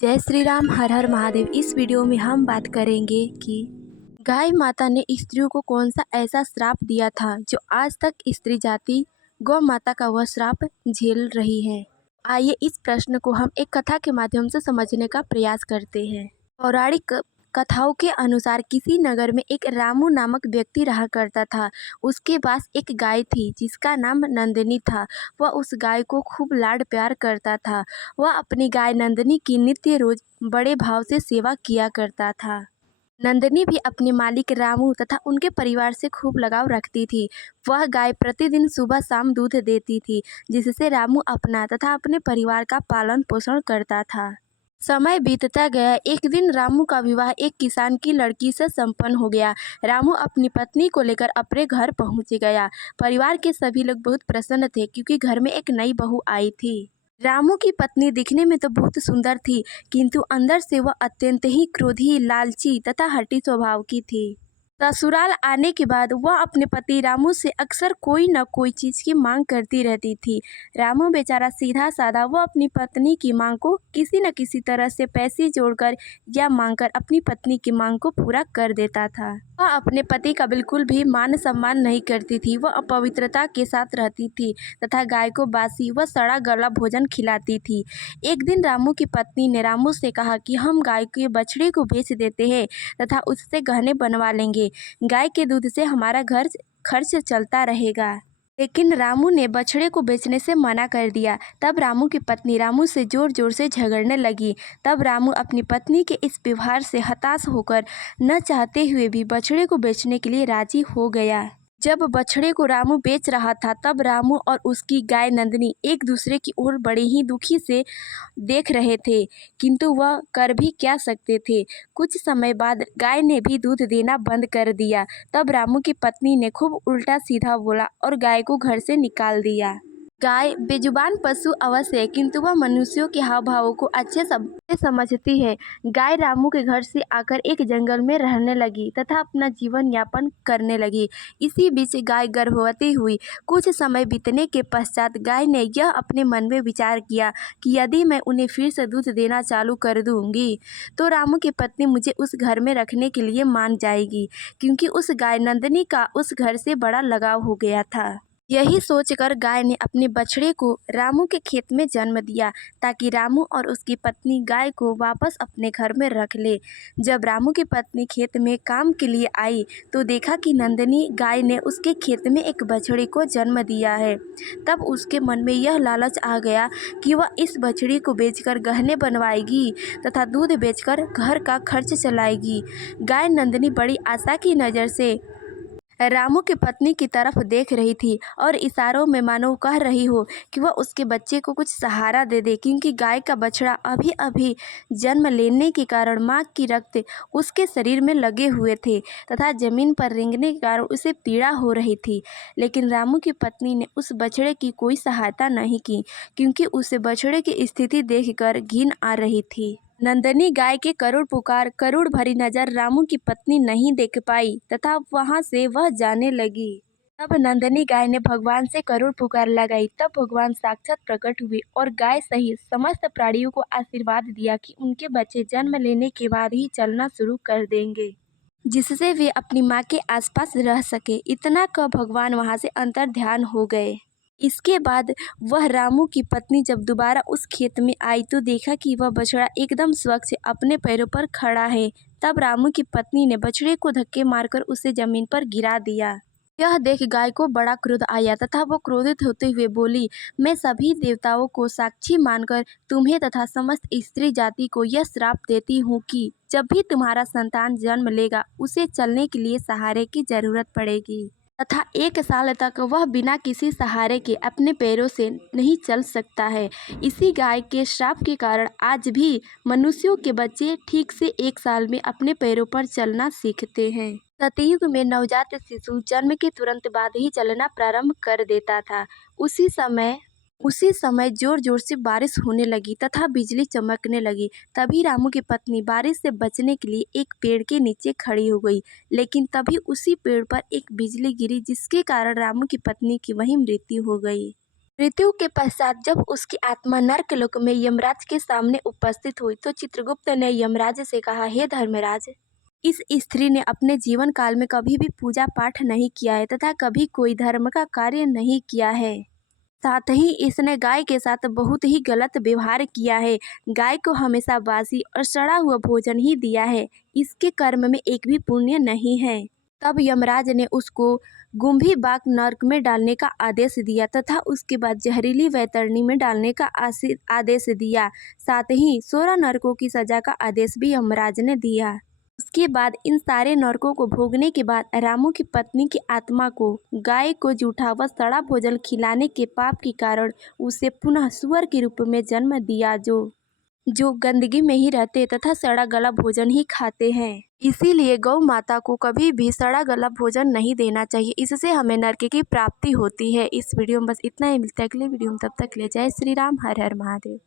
जय श्री राम, हर हर महादेव। इस वीडियो में हम बात करेंगे कि गाय माता ने स्त्रियों को कौन सा ऐसा श्राप दिया था जो आज तक स्त्री जाति गौ माता का वह श्राप झेल रही है। आइए इस प्रश्न को हम एक कथा के माध्यम से समझने का प्रयास करते हैं। पौराणिक कथाओं के अनुसार किसी नगर में एक रामू नामक व्यक्ति रहा करता था। उसके पास एक गाय थी जिसका नाम नंदिनी था। वह उस गाय को खूब लाड प्यार करता था। वह अपनी गाय नंदिनी की नित्य रोज बड़े भाव से सेवा किया करता था। नंदिनी भी अपने मालिक रामू तथा उनके परिवार से खूब लगाव रखती थी। वह गाय प्रतिदिन सुबह शाम दूध देती थी, जिससे रामू अपना तथा अपने परिवार का पालन पोषण करता था। समय बीतता गया। एक दिन रामू का विवाह एक किसान की लड़की से संपन्न हो गया। रामू अपनी पत्नी को लेकर अपने घर पहुंच गया। परिवार के सभी लोग बहुत प्रसन्न थे क्योंकि घर में एक नई बहू आई थी। रामू की पत्नी दिखने में तो बहुत सुंदर थी, किंतु अंदर से वह अत्यंत ही क्रोधी, लालची तथा हठी स्वभाव की थी। ससुराल आने के बाद वह अपने पति रामू से अक्सर कोई न कोई चीज की मांग करती रहती थी। रामू बेचारा सीधा साधा वह अपनी पत्नी की मांग को किसी न किसी तरह से पैसे जोड़कर या मांगकर अपनी पत्नी की मांग को पूरा कर देता था। वह अपने पति का बिल्कुल भी मान सम्मान नहीं करती थी। वह अपवित्रता के साथ रहती थी तथा गाय को बासी व सड़ा गला भोजन खिलाती थी। एक दिन रामू की पत्नी ने रामू से कहा कि हम गाय के बछड़े को बेच देते हैं तथा उससे गहने बनवा लेंगे। गाय के दूध से हमारा घर खर्च चलता रहेगा। लेकिन रामू ने बछड़े को बेचने से मना कर दिया। तब रामू की पत्नी रामू से जोर जोर से झगड़ने लगी। तब रामू अपनी पत्नी के इस व्यवहार से हताश होकर न चाहते हुए भी बछड़े को बेचने के लिए राजी हो गया। जब बछड़े को रामू बेच रहा था तब रामू और उसकी गाय नंदिनी एक दूसरे की ओर बड़े ही दुखी से देख रहे थे, किंतु वह कर भी क्या सकते थे। कुछ समय बाद गाय ने भी दूध देना बंद कर दिया। तब रामू की पत्नी ने खूब उल्टा सीधा बोला और गाय को घर से निकाल दिया। गाय बेजुबान पशु अवश्य है, किंतु वह मनुष्यों के हाव भावों को अच्छे से समझती है। गाय रामू के घर से आकर एक जंगल में रहने लगी तथा अपना जीवन यापन करने लगी। इसी बीच गाय गर्भवती हुई। कुछ समय बीतने के पश्चात गाय ने यह अपने मन में विचार किया कि यदि मैं उन्हें फिर से दूध देना चालू कर दूंगी तो रामू की पत्नी मुझे उस घर में रखने के लिए मान जाएगी, क्योंकि उस गाय नंदिनी का उस घर से बड़ा लगाव हो गया था। यही सोचकर गाय ने अपने बछड़े को रामू के खेत में जन्म दिया ताकि रामू और उसकी पत्नी गाय को वापस अपने घर में रख ले। जब रामू की पत्नी खेत में काम के लिए आई तो देखा कि नंदिनी गाय ने उसके खेत में एक बछड़े को जन्म दिया है। तब उसके मन में यह लालच आ गया कि वह इस बछड़ी को बेचकर गहने बनवाएगी तथा दूध बेचकर घर का खर्च चलाएगी। गाय नंदिनी बड़ी आशा की नज़र से रामू की पत्नी की तरफ देख रही थी और इशारों में मानो कह रही हो कि वह उसके बच्चे को कुछ सहारा दे दे, क्योंकि गाय का बछड़ा अभी अभी जन्म लेने के कारण मां की रक्त उसके शरीर में लगे हुए थे तथा जमीन पर रेंगने के कारण उसे पीड़ा हो रही थी। लेकिन रामू की पत्नी ने उस बछड़े की कोई सहायता नहीं की, क्योंकि उसे बछड़े की स्थिति देखकर घिन आ रही थी। नंदिनी गाय के करुण भरी नजर रामू की पत्नी नहीं देख पाई तथा वहां से वह जाने लगी। तब नंदिनी गाय ने भगवान से करुण पुकार लगाई। तब भगवान साक्षात प्रकट हुए और गाय सहित समस्त प्राणियों को आशीर्वाद दिया कि उनके बच्चे जन्म लेने के बाद ही चलना शुरू कर देंगे, जिससे वे अपनी माँ के आसपास रह सके। इतना कह भगवान वहां से अंतर ध्यान हो गए। इसके बाद वह रामू की पत्नी जब दोबारा उस खेत में आई तो देखा कि वह बछड़ा एकदम स्वच्छ अपने पैरों पर खड़ा है। तब रामू की पत्नी ने बछड़े को धक्के मारकर उसे जमीन पर गिरा दिया। यह देख गाय को बड़ा क्रोध आया तथा वो क्रोधित होते हुए बोली, मैं सभी देवताओं को साक्षी मानकर तुम्हें तथा समस्त स्त्री जाति को यह श्राप देती हूँ कि जब भी तुम्हारा संतान जन्म लेगा उसे चलने के लिए सहारे की जरूरत पड़ेगी तथा 1 साल तक वह बिना किसी सहारे के अपने पैरों से नहीं चल सकता है। इसी गाय के श्राप के कारण आज भी मनुष्यों के बच्चे ठीक से 1 साल में अपने पैरों पर चलना सीखते हैं। सतयुग में नवजात शिशु जन्म के तुरंत बाद ही चलना प्रारंभ कर देता था। उसी समय जोर जोर से बारिश होने लगी तथा बिजली चमकने लगी। तभी रामू की पत्नी बारिश से बचने के लिए एक पेड़ के नीचे खड़ी हो गई। लेकिन तभी उसी पेड़ पर एक बिजली गिरी, जिसके कारण रामू की पत्नी की वहीं मृत्यु हो गई। मृत्यु के पश्चात जब उसकी आत्मा नर्कलोक में यमराज के सामने उपस्थित हुई तो चित्रगुप्त ने यमराज से कहा, हे धर्मराज, इस स्त्री ने अपने जीवन काल में कभी भी पूजा पाठ नहीं किया है तथा कभी कोई धर्म का कार्य नहीं किया है। साथ ही इसने गाय के साथ बहुत ही गलत व्यवहार किया है। गाय को हमेशा बासी और सड़ा हुआ भोजन ही दिया है। इसके कर्म में एक भी पुण्य नहीं है। तब यमराज ने उसको गुम्भी बाग नरक में डालने का आदेश दिया तथा उसके बाद जहरीली वैतरणी में डालने का आदेश दिया। साथ ही 16 नरकों की सजा का आदेश भी यमराज ने दिया। उसके बाद इन सारे नरकों को भोगने के बाद रामू की पत्नी की आत्मा को गाय को जूठा व सड़ा भोजन खिलाने के पाप के कारण उसे पुनः सुअर के रूप में जन्म दिया, जो गंदगी में ही रहते तथा सड़ा गला भोजन ही खाते हैं। इसीलिए गौ माता को कभी भी सड़ा गला भोजन नहीं देना चाहिए, इससे हमें नरक की प्राप्ति होती है। इस वीडियो में बस इतना ही, मिलता है अगले वीडियो में, तब तक ले जय श्री राम, हर हर महादेव।